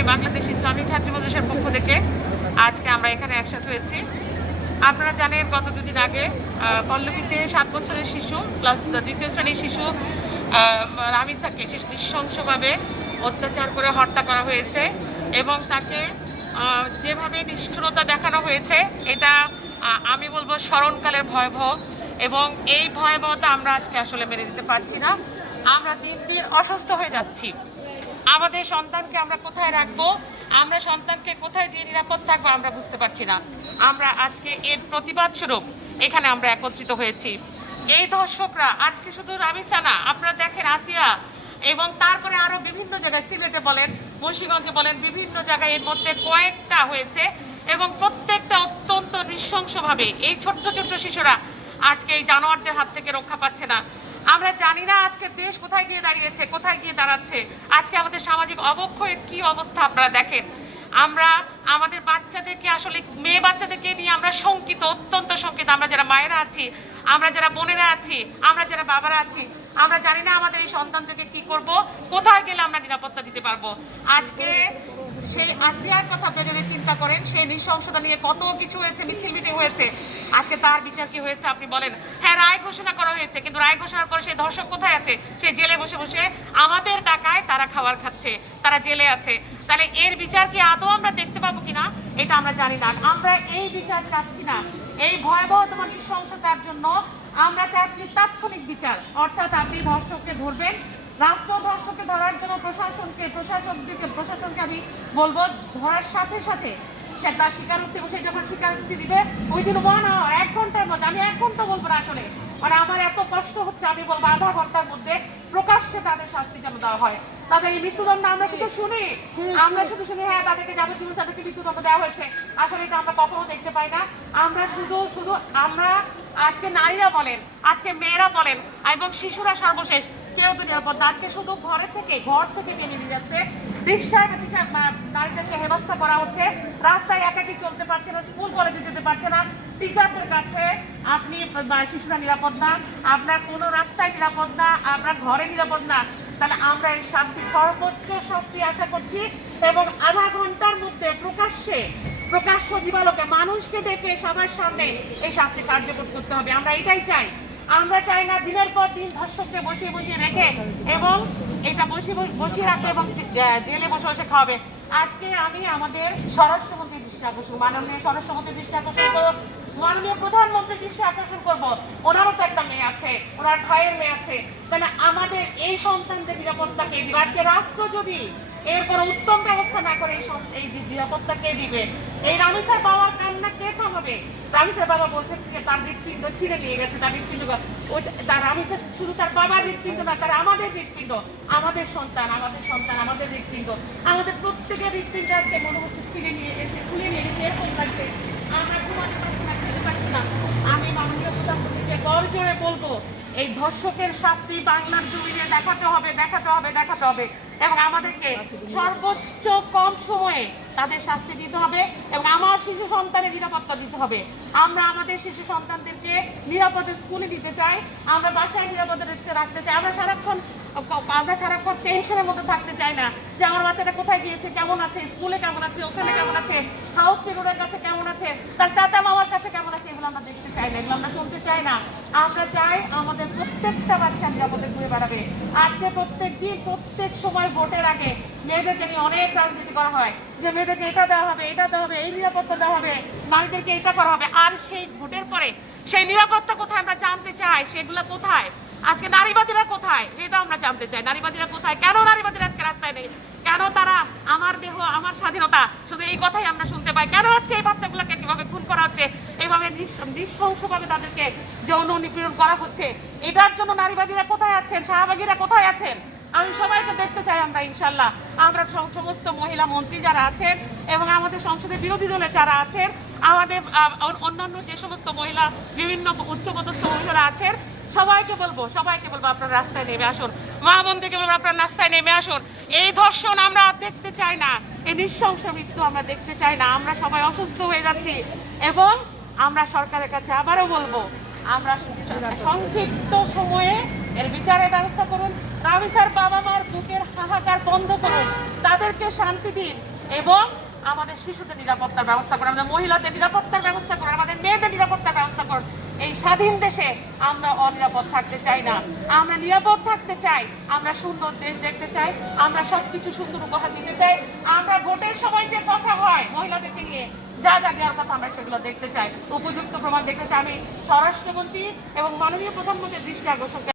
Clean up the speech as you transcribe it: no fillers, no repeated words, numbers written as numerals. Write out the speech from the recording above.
আমি বাংলাদেশ ইসলামী ছাত্রী মজলিসের পক্ষ থেকে আজকে আমরা এখানে একসাথে হয়েছি। আপনারা জানেন গত দুদিন আগে পল্লবীতে 7 বছরের শিশু প্লাস দ্বিতীয় শ্রেণীর শিশু রামিসাকে নৃশংসভাবে অত্যাচার করে হত্যা করা হয়েছে এবং তাকে যেভাবে নিষ্ঠুরতা দেখানো হয়েছে এটা আমি বলবো স্মরণকালের ভয়াবহ, এবং এই ভয়াবহতা আমরা আজকে আসলে মেনে নিতে পারছি না। আমরা দিন দিন অসুস্থ হয়ে যাচ্ছি। আমাদের সন্তানকে আমরা কোথায় রাখবো, আমরা সন্তানকে কোথায় দিয়ে নিরাপদ থাকবো আমরা বুঝতে পারছি না। আমরা আজকে এর প্রতিবাদ স্বরূপ এখানে আমরা একত্রিত হয়েছি। এই ধর্ষকরা আজকে শুধু রামিসা না, আপনারা দেখেন আসিয়া এবং তারপরে আরো বিভিন্ন জায়গায়, সিলেটে বলেন, মুন্সিগঞ্জে বলেন, বিভিন্ন জায়গায় এর মধ্যে কয়েকটা হয়েছে এবং প্রত্যেকটা অত্যন্ত নৃশংসভাবে এই ছোট্ট ছোট্ট শিশুরা আজকে এই জানোয়ারদের হাত থেকে রক্ষা পাচ্ছে না। আমরা জানি না আজকে দেশ কোথায় গিয়ে দাঁড়িয়েছে, কোথায় গিয়ে দাঁড়াচ্ছে। আজকে আমাদের সামাজিক অবক্ষয়ের কি অবস্থা আপনারা দেখেন। আমরা আমাদের বাচ্চাদেরকে আসলে মেয়ে বাচ্চাদেরকে নিয়ে আমরা শঙ্কিত, অত্যন্ত শঙ্কিত। আমরা যারা মায়েরা আছি, আমরা যারা বোনেরা আছি, আমরা যারা বাবারা আছি, আমরা জানি না আমাদের এই সন্তানদেরকে কি করব, কোথায় গেলে আমরা নিরাপত্তা দিতে পারবো। আজকে সেই আসিয়ার কথা আপনি যদি চিন্তা করেন, সেই নৃশংসতা নিয়ে কত কিছু হয়েছে, মিছিল মিটিং হয়েছে, আজকে তার বিচার কি হয়েছে আপনি বলেন? হ্যাঁ, রায় ঘোষণা করা হয়েছে, কিন্তু রায় ঘোষণার পরে সেই ধর্ষক কোথায় আছে? সে জেলে বসে বসে আমাদের টাকায় তারা খাবার খাচ্ছে, তারা জেলে আছে। তাহলে এর বিচার কি আদৌ আমরা দেখতে পাবো কিনা এটা আমরা জানি না। আমরা এই বিচার চাচ্ছি না। এই ভয়াবহতম নৃশংসতার জন্য আমরা চাচ্ছি তাৎক্ষণিক বিচার, অর্থাৎ আপনি ধর্ষককে ধরবেন। রাষ্ট্র ধর্ষককে ধরার জন্য প্রশাসনকে আমি বলবো ধরার সাথে সাথে সে তার স্বীকারোক্তি, সে যখন স্বীকারোক্তি দিবে উইদিন 1 আওয়ার, 1 ঘন্টার মধ্যে, আমি 1 ঘন্টা বলবো না আসলে, মানে আমার এত কষ্ট হচ্ছে, আমি বলবো আধা ঘন্টার মধ্যে প্রকাশ্যে তাদের শাস্তি যেন দেওয়া হয়। তাদের এই মৃত্যুদণ্ড আমরা শুধু শুনি, হ্যাঁ তাদেরকে যাবতীয় তাদেরকে মৃত্যুদণ্ড দেওয়া হয়েছে, আসলে এটা আমরা কখনো দেখতে পাই না। আমরা শুধু আমরা আজকে নারীরা বলেন, আজকে মেয়েরা বলেন এবং শিশুরা সর্বশেষ কেউ তো নিরাপদ না। আজকে শুধু ঘর থেকে টেনে নিয়ে যাচ্ছে, রিক্সায় নারীদেরকে হেনস্থা করা হচ্ছে, রাস্তায় একাকি চলতে পারছে না, স্কুল কলেজে যেতে পারছে না। টিচারদের কাছে আপনি শিশুরা নিরাপদ না, আপনার কোনো রাস্তায় নিরাপদ না, আপনার ঘরে নিরাপদ না। তাহলে আমরা এই শাস্তি, সর্বোচ্চ শাস্তি আশা করছি এবং আধা ঘন্টার মধ্যে প্রকাশ্য দিবালোকে মানুষকে ডেকে সবার সামনে এই শাস্তি কার্যকর করতে হবে। আমরা এটাই চাই। আমরা চাই না দিনের পর দিন ধর্ষককে বসিয়ে রেখে এবং এটা বসিয়ে রাখতে এবং জেলে বসে খাওয়াবে। আজকে আমি আমাদের স্বরাষ্ট্রমন্ত্রীর দৃষ্টি আকর্ষণ, মাননীয় স্বরাষ্ট্রমন্ত্রীর দৃষ্টি আকর্ষণ করবো, মাননীয় প্রধানমন্ত্রীর দৃষ্টি আকর্ষণ করবো। ওনারও তো একটা মেয়ে আছে, ওনার ভাইয়ের মেয়ে আছে, তাহলে আমাদের এই সন্তানদের নিরাপত্তা কে দিবে? আজকে রাষ্ট্র যদি এর কোনো উত্তম ব্যবস্থা না করে এই নিরাপত্তা কে দিবে? এই রামিসার বাবার কান্না কে থামাবে? রামিসার বাবা বলছে তার হৃৎপিণ্ড ছিঁড়ে নিয়ে গেছে, তার হৃৎপিণ্ড, তার রামিসা শুধু তার বাবার হৃৎপিণ্ড না, তার আমাদের হৃৎপিণ্ড, আমাদের সন্তান, আমাদের হৃৎপিণ্ড, আমাদের প্রত্যেকের হৃৎপিণ্ড আজকে মনে হচ্ছে ছিঁড়ে নিয়ে গেছে, খুলে নিয়ে গেছে, এরকম লাগছে। আমরা ঘুমাতে পারছি না, খেতে পারছি না। আমি মাননীয় প্রধানমন্ত্রীকে গর্জে বলবো, এই ধর্ষকের শাস্তি বাংলার জমিনে দেখাতে হবে এবং আমাদেরকে সর্বোচ্চ কম সময়ে তাদের শাস্তি দিতে হবে এবং আমার শিশু সন্তানের নিরাপত্তা দিতে হবে। আমরা আমাদের শিশু সন্তানদেরকে নিরাপদে স্কুলে দিতে চাই, আমরা বাসায় নিরাপদে রাখতে চাই। আমরা সারাক্ষণ টেনশনের মধ্যে থাকতে চাই না যে আমার বাচ্চাটা কোথায় গিয়েছে, কেমন আছে, স্কুলে কেমন আছে, ওখানে কেমন আছে, হাউস ফিরুরের কাছে কেমন আছে, তার চাচা মামার কাছে কেমন আছে, এগুলো আমরা দেখতে চাই না, এগুলো আমরা শুনতে চাই না। আমরা চাই আমাদের প্রত্যেকটা বাচ্চা নিরাপদে ঘুরে বেড়াবে। আজকে প্রত্যেক দিন, প্রত্যেক সময় ভোটের আগে মেয়েদেরকে নিয়ে অনেক রাজনীতি করা হয় যে মেয়েদেরকে এটা দেওয়া হবে, এই নিরাপত্তা দেওয়া হবে, নারীদেরকে এটা করা হবে। আর সেই ভোটের পরে সেই নিরাপত্তা কোথায় আমরা জানতে চাই, সেগুলো কোথায়? আজকে নারীবাদীরা কোথায় এটা আমরা জানতে চাই। নারীবাদীরা কোথায়? কেন নারীবাদীরা আজকে রাস্তায় নেই? কেন তারা আমার দেহ আমার স্বাধীনতা, শুধু এই কথাই আমরা শুনতে পাই? কেন আজকে এই বাচ্চাগুলোকে কিভাবে খুন করা হচ্ছে, এইভাবে নৃশংসভাবে তাদেরকে যৌন নিপীড়ন করা হচ্ছে? এটার জন্য নারীবাদীরা কোথায় আছেন? শাহবাগীরা কোথায় আছেন? আমি সবাইকে দেখতে চাই। আমরা ইনশাল্লাহ আমরা সমস্ত মহিলা মন্ত্রী যারা আছেন এবং আমাদের সংসদের বিরোধী দলে যারা আছেন, আমাদের অন্যান্য যে সমস্ত মহিলা, বিভিন্ন উচ্চপদস্থ মহিলারা আছেন, সবাইকে বলবো আপনারা রাস্তায় নেমে আসুন। মা বোনদেরকে বলবো আপনারা রাস্তায় নেমে আসুন। এই ধর্ষণ আমরা দেখতে চাই না, এই নৃশংস মৃত্যু আমরা দেখতে চাই না। আমরা সবাই অসুস্থ হয়ে যাচ্ছি এবং আমরা সরকারের কাছে আবারও বলবো, আমরা সংক্ষিপ্ত সময়ে এর বিচারের ব্যবস্থা করুন। রামিসার বাবা মার বুকের হাহাকার বন্ধ করুন, তাদেরকে শান্তি দিন। এবং আমাদের শিশুদের নিরাপত্তার ব্যবস্থা করুন, আমাদের মহিলাদের নিরাপত্তার ব্যবস্থা করুন, আমাদের মেয়েদের নিরাপত্তার ব্যবস্থা করুন। এই স্বাধীন দেশে আমরা অনিরাপদ থাকতে চাই না, আমরা নিরাপদ থাকতে চাই, আমরা সুন্দর দেশ দেখতে চাই, আমরা সবকিছু সুন্দর উপহার দিতে চাই, আমরা ভোটের সময় যে কথা হয় মহিলাদেরকে নিয়ে যা যা দেওয়ার কথা আমরা সেগুলো দেখতে চাই, উপযুক্ত প্রমাণ দেখতে চাই। আমি স্বরাষ্ট্রমন্ত্রী এবং মাননীয় প্রধানমন্ত্রীর দৃষ্টি আকর্ষণ